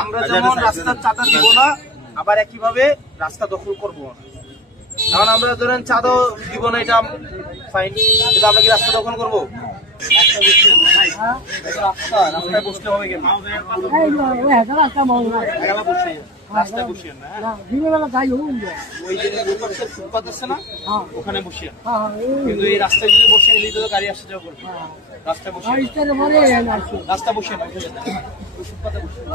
আমরা যেমন রাস্তার চাঁদা দিব না, আবার একইভাবে রাস্তা দখল করবো না। কারণ আমরা ধরেন চাঁদাও দিব না, এটা ফাইন, কিন্তু আমরা কি রাস্তা দখল করবো? রাস্তায় বসতে হবে কেন? রাস্তায় বসিয়ে না, ওই যে ফুটপাত আছে না, ওখানে বসিয়ে। কিন্তু এই রাস্তায় যদি বসিয়ে নিলে তো গাড়ি আসতে যাওয়া করবে। রাস্তায় বসিয়ে, রাস্তা বসিয়ে না, ফুটপাতে বসিয়ে।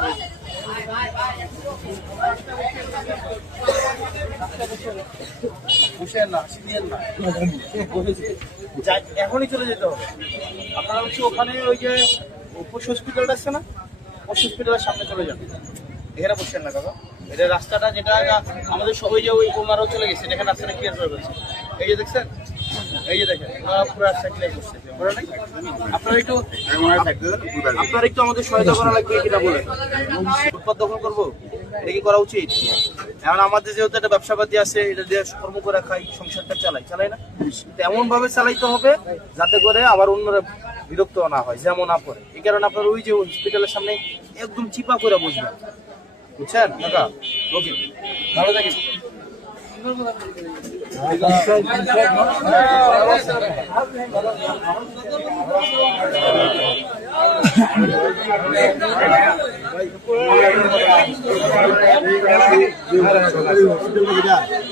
এখনই চলে যেতে হবে। আপনারা হচ্ছে ওখানে ওই যে পশু হসপিটালটা আছে না, পশু হসপিটালের সামনে চলে যাবে। এখানে বসছেন না দাদা, এটা রাস্তাটা যেটা আমাদের সবাই যে ওই ওনারাও চলে গেছে, এখানে রাস্তাটা ক্লিয়ার করে ফেলছে। এই যে দেখছেন, এই যে দেখেন পুরো রাস্তা ক্লিয়ার করছে। আপনারা একটু আমাদের সহায়তা করা লাগবে, কিনা বলেন? ফুটপাত দখল করবো, এটা কি করা উচিত? এখন আমাদের যেহেতু একটা ব্যবসাপাতি আছে, এটা দিয়ে কর্ম করে খাই, সংসারটা চালাই না? এমন ভাবে চালাইতে হবে যাতে করে আবার অন্যরা বিরক্ত না হয়, যেমন না পড়ে। এই কারণে আপনার ওই যে হসপিটালের সামনে একদম চিপা করে বসবেন, বুঝছেন কাকা? ওকে, ভালো থাকেন।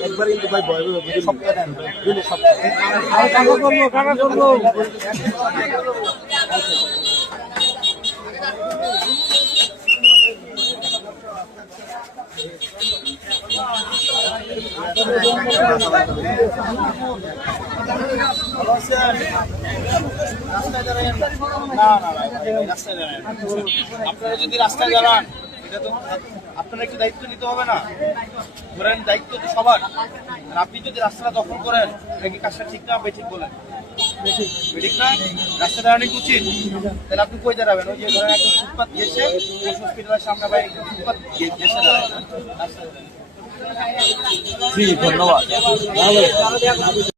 একবার কিন্তু ভাই ভয় আপনারা যদি রাস্তায় দাঁড়ান, এটা তো আপনারা একটু দায়িত্ব নিতে হবে না? ধরেন দায়িত্ব তো সবার। আর আপনি যদি রাস্তাটা দখল করেন, এটা কি কাজটা ঠিক না? ঠিক বলেন, ঠিক না? রাস্তা দাঁড়ানো উচিত। তাহলে আপনি কই দাঁড়াবেন? ওই যে ধরেন একটা ফুটপাত গেছে, হসপিটালের সামনে বা ফুটপাত গেছে দাঁড়াবেন। ধন্যবাদ।